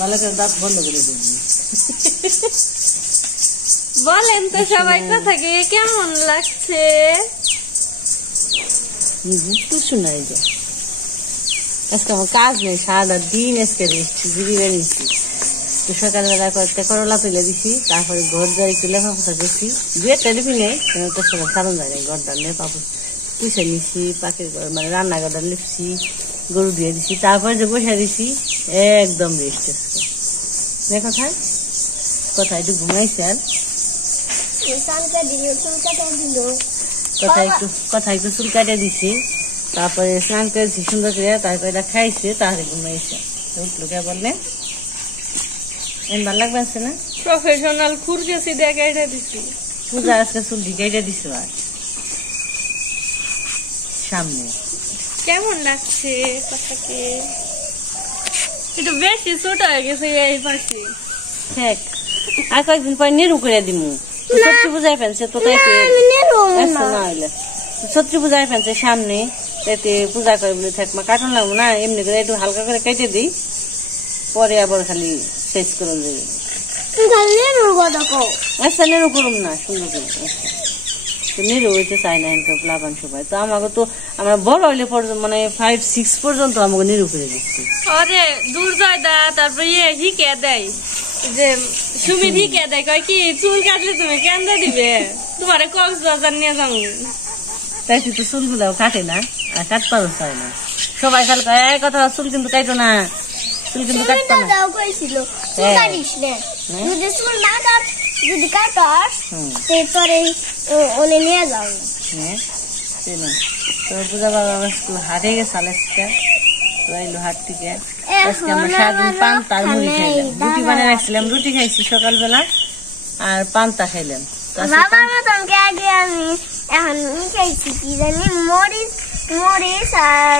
ভালো করে দাঁত বন্ধ করে দিবি। বলেন তো সবাই কথা গিয়ে কেমন লাগছে? কিছু নাই যে আজকে আমার কাজ নেই, সারাটা দিন আজকে রেস্ট জিবি বেরিয়েছি। তো সকালবেলা কয়েকটা করলা তুলে দিছি, তারপরে ঘর দ্বার একটু লেখা পোছা করছি, দু একটা লিপি নেই তো সকাল সারান যায় ঘর দ্বার নিয়ে পাপু পুষে নিছি, পাখির ঘর মানে রান্নাঘরটা লিপছি, গরু দিয়ে দিছি, তারপরে যে বসে দিছি একদম রেস্ট আজকে। কোথায় কোথায় একটু ঘুমাইছি আর কোথায় একটু চুল কাটে দিছি, তারপরে স্নান করেছি সুন্দর করে, তারপরে এটা খাইছে, তাহলে ঘুমাইছে। উঠলো কে বললে ভালো লাগবে আছে না? প্রফেশনাল খুরগেছি দেখাইটা দিছি, পূজা আজকে চুল ঢিকাইটা দিছো আর সামনে। কেমন লাগছে কথাকে? একটু বেশি ছোট হয়ে গেছে এই পাশে। হ্যাঁ, আর কয়েকদিন পরে নেরু করে দিমু। সত্যি পূজায় ফেলছে তো তাই না হইলে সত্যি পূজায় ফেলছে সামনে, তাইতে পূজা করে বলে থাকমা কাটন লাগবো না, এমনি করে একটু হালকা করে কেটে দিই, পরে আবার খালি শেষ করে দেবে। আচ্ছা নেরু করুম না, সুন্দর করে নেরু হইতে চাই না কিন্তু লাভান সবাই। তো আমাকে তো আমরা বড় হইলে মানে 5-6 পর্যন্ত আমাকে নেরু করে দিচ্ছি। আরে দূর যায় দা, তারপরে হিকে দেয় যে সুমিত হিকে দেয়, কয় কি চুল কাটলে তুমি কেন্দা দিবে, তোমারে কক্সবাজার নিয়ে যাবো। তাই তো চুলগুলাও কাটে না আর কাটপারও চায় না, সবাই খালি এক কথা চুল কিন্তু কাটো না, চুল কিন্তু কাটতো না। যদি কাটাস তারপরে ওলে নিয়ে যাও। হ্যাঁ তো পূজা বাবা হাটে গেছে আজকে, রইলো হাট থেকে। আজকে আমরা সারাদিন পান্তা আর মুড়ি খাইলাম, রুটি বানিয়ে রাখছিলাম, রুটি খাইছি সকালবেলা আর পান্তা খাইলাম। বাবার মতনকে আগে আমি এখন খাইছি কি জানি মরিচ আর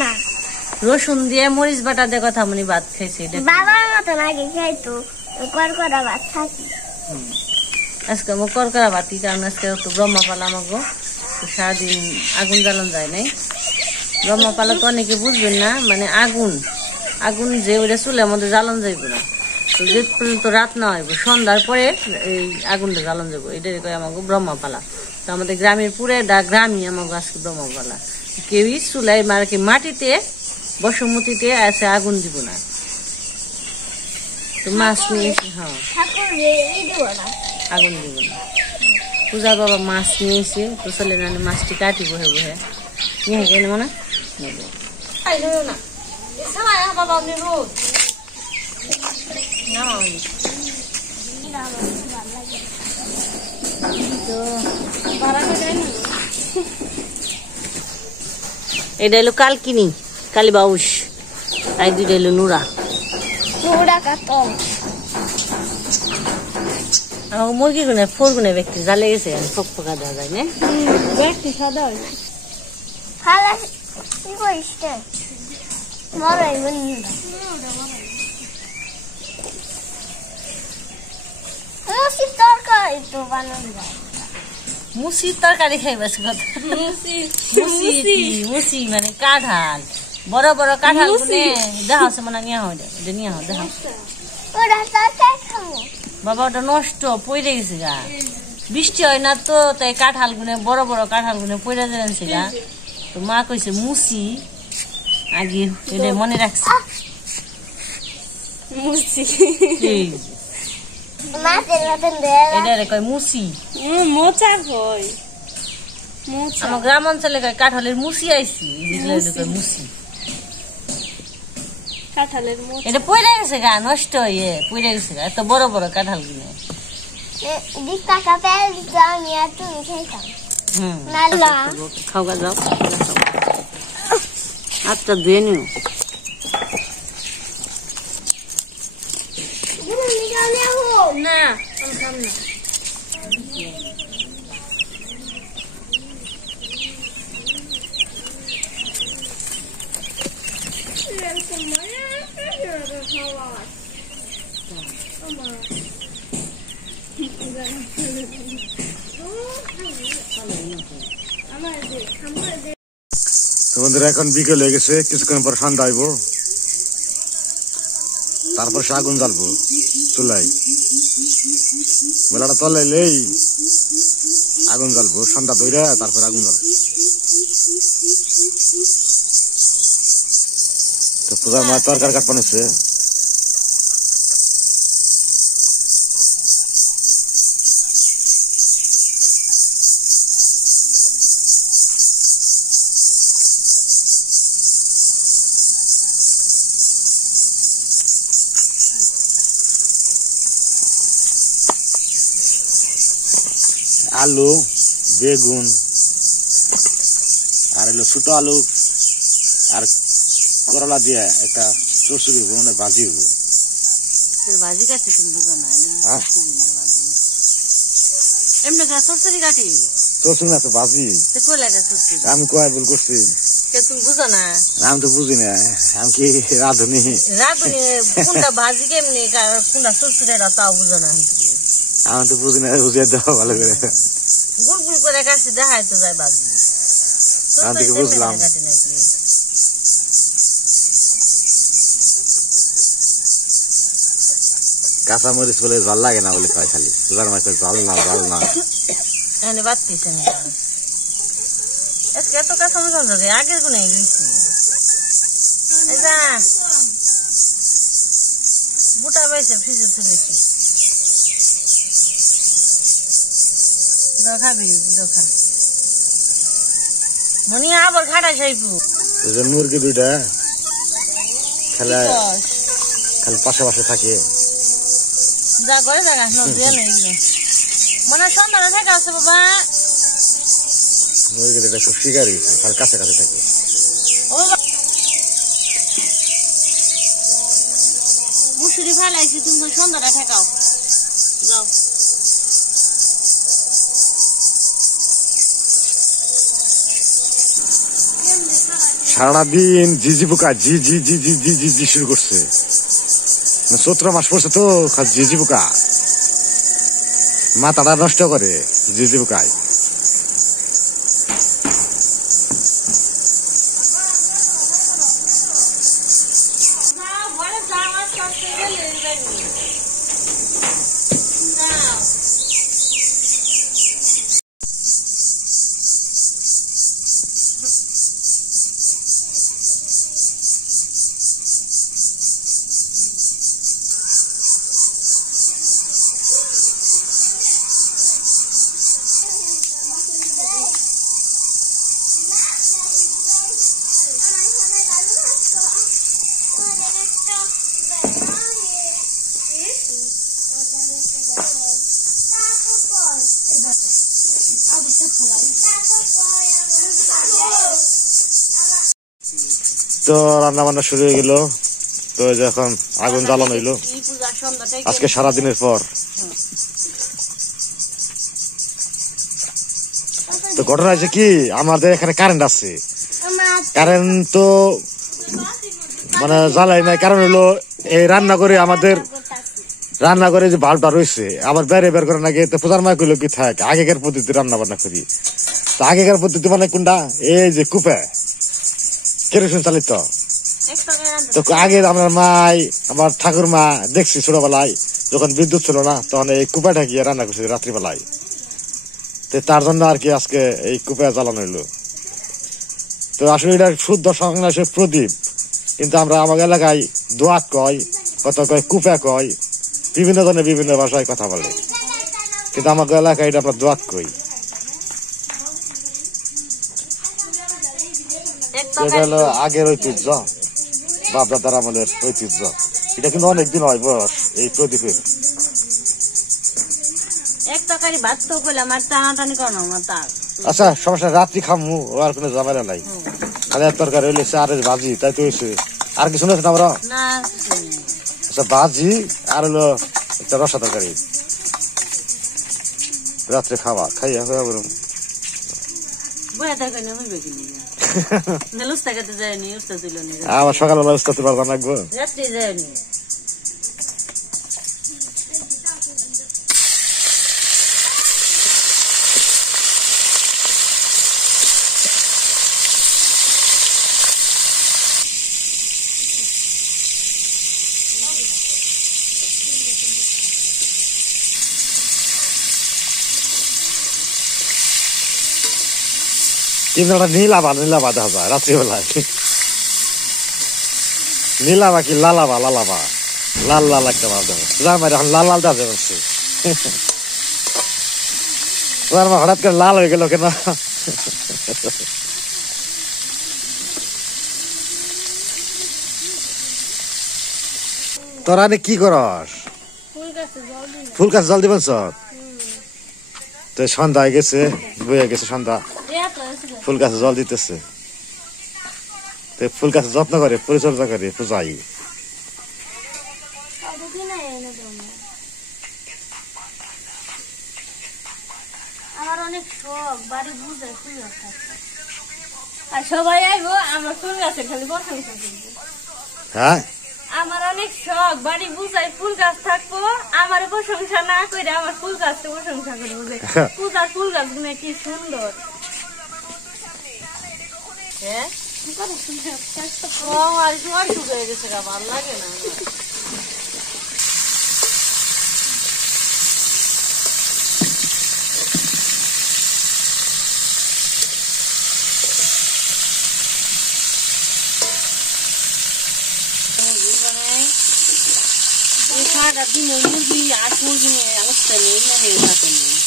না রসুন দিয়ে মরিচ বাটা দিয়ে কথা মনি ভাত খাইছি। বাবার মতন আগে খাইতো করকরা ভাত থাকি। আজকে আমার করকরা ভাতি, কারণ আজকে তো ব্রহ্মা পালা আমাকে, তো সারাদিন আগুন জ্বালান যায় নাই। ব্রহ্মা পালা তো অনেকে বুঝবেন না, মানে আগুন যে ওইটা চুলের মধ্যে জ্বালান যাইব না, তো যে পর্যন্ত রাত না হইব সন্ধ্যার পরে এই আগুনটা জ্বালান যাবো, এটাই কয় আমাকে ব্রহ্মা পালা। তো আমাদের গ্রামের পুরে গ্রামই আমাকে আজকে ব্রহ্মা পালা। কেউই চুলাই মাটিতে বসুমতিতে আছে আগুন দিব না। তো মাছ নিয়ে হ্যাঁ আগুন দিব না। পূজা বাবা মাছ নিয়েছে, তো চলে না মাছটি কাটি বহে বহে নিয়ে গেলে মনে এটা এলো কালকিনি কালী বাউস, আর দুইটা এলো নুরা। আমার মুরগি গুনে 4 গুনে ব্যক্তি জালে গেছে, ফক ফকা দেওয়া যায় না ব্যক্তি সাদা হয় না। মুসির তরকারি খাইবাস কথা, মুসি মানে কাঁঠাল, বড় বড় কাঁঠাল গুনে দেখা আছে মানে নিয়ে হয়, নিয়ে হয় দেখা বাবা ওটা নষ্ট পড়ে গেছে গা, বৃষ্টি হয় না তো, তাই কাঁঠাল গুনে বড় বড় কাঁঠাল গুনে পড়ে যাচ্ছে গা। তো মা কইছে মুসি আগে এটা মনে রাখছে, এটা কয় মুসি, মোচা কয় আমার গ্রাম অঞ্চলে কয় কাঁঠালের মুসি আইছি, মুসি কাঁঠালের মোচা। এটা পড়ে গেছে গা, নষ্ট হয়ে পড়ে গেছে গা, এত বড় বড় কাঁঠাল গুনে। খাওয়া যাও হাতটা ধুয়ে নিও। বুঝলাম না তোমাদের এখন বিকেল হয়ে গেছে, কিছুক্ষণ পর সন্ধ্যা আইব, তারপর সে আগুন জ্বালবো চুলাই। বেলাটা তলাইলেই আগুন জ্বালবো, সন্ধ্যা ধরে তারপর আগুন জ্বালবো। তো পূজার মায়ের তরকারি কাট বানিয়েছে। আলু, বেগুন আর হলো ছোট আলু আর করলা দিয়ে একটা চরচুরি হবো, মানে ভাজি হবো। ভাজি কাটছি তুমি বুঝো না, এমনি চরচুরি কাটি চরচুরি না তো ভাজি। আমি কয় ভুল করছি, তুমি বুঝো না? আমি তো বুঝি না, আমি কি রাঁধুনি? রাঁধুনি কোনটা ভাজি কেমনি কোনটা চরচুরি তাও বুঝো না। আমি তো বুঝি না, বুঝিয়ে দেওয়া ভালো করে। গুল গুল করে কাটছি দেখাই তো যায় ভাজি। আমি থেকে বুঝলাম। কাঁচা মরিচ বলে জল লাগে না বলে কয়, খালি সুগার মাছের জল না জল না। এনে বাড়তিছে আজকে এত কাঁচা মরিচ হবে, আগের গুনে গেছি বুটা বাইছে ফ্রিজে তুলেছি। খাবি দেখা মনি আবার খাটা খাইবো। মুরগি দুইটা খেলা খালি পাশাপাশি থাকে, যা করে জায়গা মনে হয় সন্ধ্যাটা থেকে আছে বাবা। মুরগি দুইটা খুব শিকারি, খালি কাছে কাছে থাকে। মুসুরি ফেলাইছি, তুমি সন্ধ্যাটা ঠেকাও যাও। সারাদিন ঝিঝি পোকা ঝি ঝি ঝি ঝি ঝি ঝি ঝি শুরু করছে। চৈত্র মাস পড়ছে তো ঝিঝি পোকা মাথাটা নষ্ট করে, ঝিঝি পোকায়। তো রান্না বান্না শুরু হয়ে গেল। তো যখন আগুন জ্বালানো হইলো আজকে সারাদিনের পর, তো ঘটনা হয়েছে কি, আমাদের এখানে কারেন্ট আছে, কারেন্ট তো মানে জ্বালাই নাই। কারণ হলো এই রান্না করে আমাদের রান্না করে যে বাল্বটা রয়েছে আবার বেড়ে বের করে নাকি, তো পূজার মায় কইলো কি থাক আগেকার পদ্ধতি রান্না বান্না করি। তো আগেকার পদ্ধতি মানে কোনটা, এই যে কুপে কেরোসিন চালিত। তো আগে আমার মাই আমার ঠাকুর মা দেখছি ছোটবেলায় যখন বিদ্যুৎ ছিল না, তখন এই কুপাটা গিয়ে রান্না করছি রাত্রিবেলায়। তো তার জন্য আর কি আজকে এই কুপা জ্বালানো হইলো। তো আসলে এটা শুদ্ধ সংজ্ঞা প্রদীপ, কিন্তু আমরা আমার এলাকায় দোয়াত কয়, কত কয় কুপা কয়, বিভিন্ন জনে বিভিন্ন ভাষায় কথা বলে, কিন্তু আমাকে এলাকায় এটা আমরা দোয়াত কই। এটা হলো আগের ঐতিহ্য, বাপদাদার আমলের ঐতিহ্য। এটা কিন্তু অনেকদিন হয় বয়স এই প্রদীপের। আচ্ছা সমস্যা, রাত্রি খামু আর কোনো ঝামেলা নাই, খালি তরকারি হইলে আর ভাজি, তাই তো হয়েছে। আর কিছু না আমরা, আচ্ছা ভাজি আর হলো একটা রসা তরকারি। রাত্রে খাওয়া খাইয়া হয়ে বলুন বয়া দেখা নিয়ে হইবে কিনি উস্তা খেতে যায়নি উস্তা ছিল নি আবার সকালবেলা উস্তাতে পারবা লাগবো রাত্রে যায়নি কিন্তু একটা নীলাভা দেখা যায় রাত্রিবেলায় নীলাভা কি লালাভা লাল লাল একটা ভাব দেখো আমার এখন লাল দেখা যাচ্ছে তোমার মা হঠাৎ করে লাল হয়ে গেল কেন তোরা কি করস ফুল গাছে জল দিবেন তো সন্ধ্যা হয়ে গেছে বইয়া গেছে সন্ধ্যা ফুল গাছে জল দিতেছে ফুল গাছে যত্ন করে পরিচর্যা করে পূজাই আমার অনেক শখ বাড়ি বুঝে ফুল গাছ থাকবে আর সবাই আইবো আমার ফুল গাছে খালি প্রশংসা করবে হ্যাঁ আমার অনেক শখ বাড়ি বুঝাই ফুল গাছ থাকবো আমার প্রশংসা না করে আমার ফুল গাছটা প্রশংসা করবো যে পূজার ফুল গাছ গুলো কি সুন্দর হ্যাঁ আমার সময় শুকিয়ে গেছে ভালো লাগে না সারাটা দিন মুরগি আট মুরগি নিয়ে অবস্থা নেই মানে থাকে নেই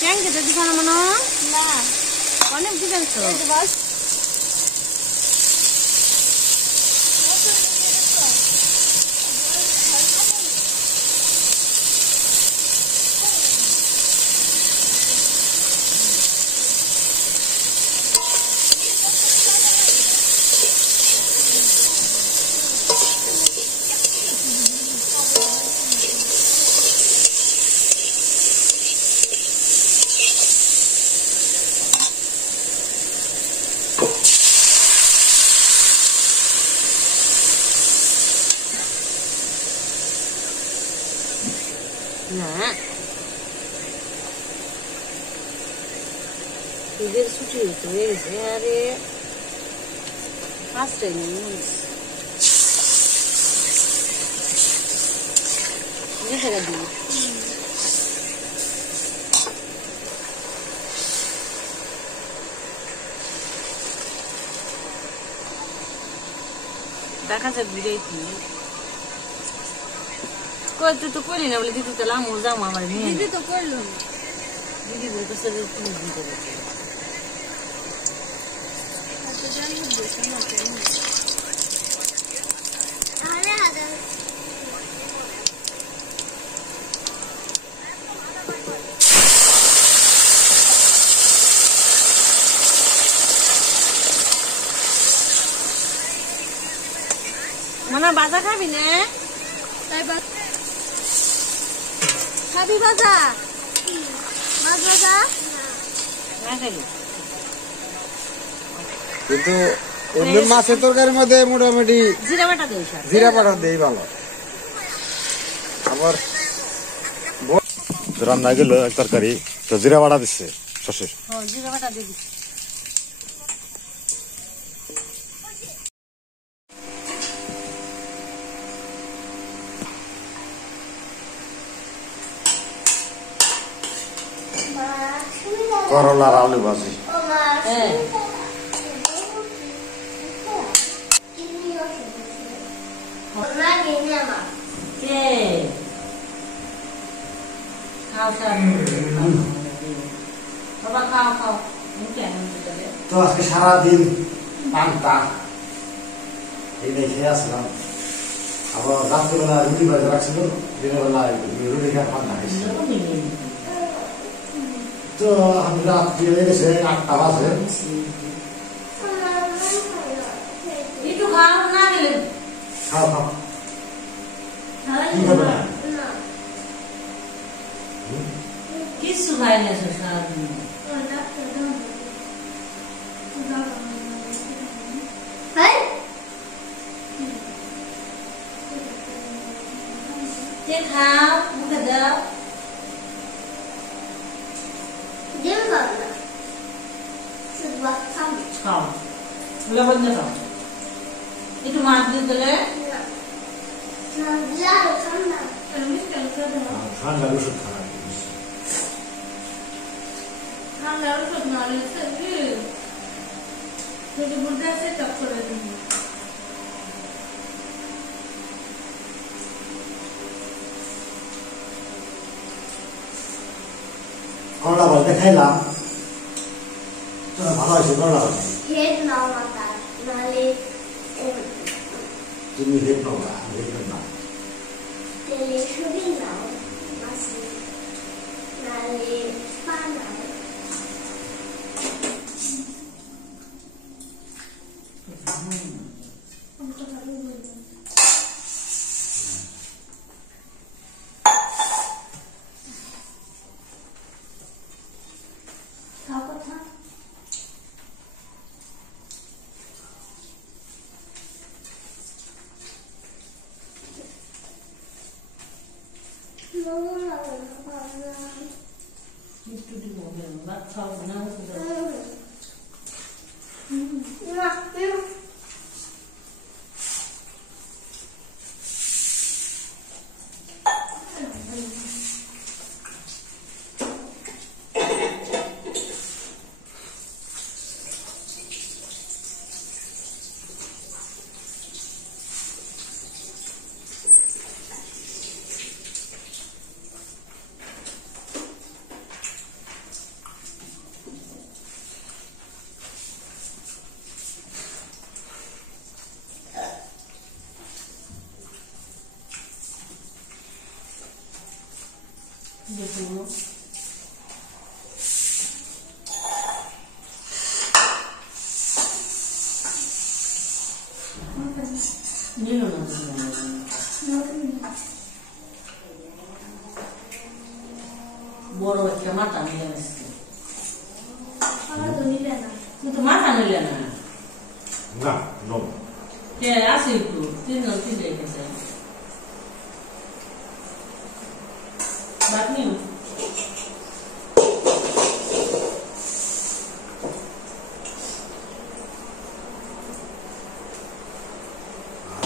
কেন খেতে দিখান মনে না অনেক দিবেন তো না ঈদের ছুটি হয়ে গেছে আরে ফার্স্ট নিউজ টাকা দিই দেখা যায় বিরাইতি কই তুই তো করলি না বলে দিদি তো লাম যাম আমার নিয়ে দিদি তো করলো দিদি তো সেটা তুমি দিতে মানে বাজা খাবি না তাই খাবি বাজা মাছ বাজা না খাবি কিন্তু এমনি মাছের তরকারির মধ্যে মোটামুটি জিরা বাটা দেই জিরা বাটা দেই ভালো আবার রান্না গেল এক তরকারি তো জিরা বাটা দিচ্ছে শ্বশুর হ্যাঁ জিরা বাটা দিয়ে দিচ্ছি করলার আলু ভাজি হ্যাঁ খাও বাবা খাও খাও তো আজকে সারাদিন পান্তা এই দেখে আসলাম আবার রাত্রিবেলা রুটি বাজে রাখছিল, দিনের বেলা রুটি খাওয়া ঠান্ডা খাইছিল। তো আমি রাত্রি হয়ে গেছে 8টা বাজে। একটু খাও না গেলে খাও খাও, কি খাবে না? কিছু খাই না সারাদিন। খাও মুখে দাও। খাও লবণ দিয়ে খাও, একটু মাছ দিয়ে দিলে ঠান্ডার ওষুধ খাওয়া করলা ভাজা খাইলাম, ভালো হয়েছে করলা ভাজা। তুমি হেড নাও না, হেড না ভাত খাও না। দেখো নিল না, বড় একটা মাথা নিয়ে আসছে, কিন্তু মাথা নিলে না। না নো আছে একটু তিনজন তিনটে গেছে ভাত নিও।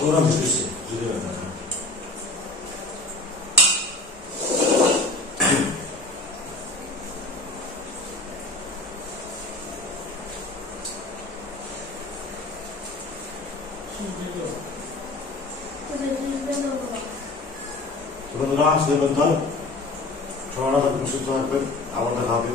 গরম দিচ্ছে যদি আসলে সবাই সুস্থ থাকবেন, আবার দেখা হবে।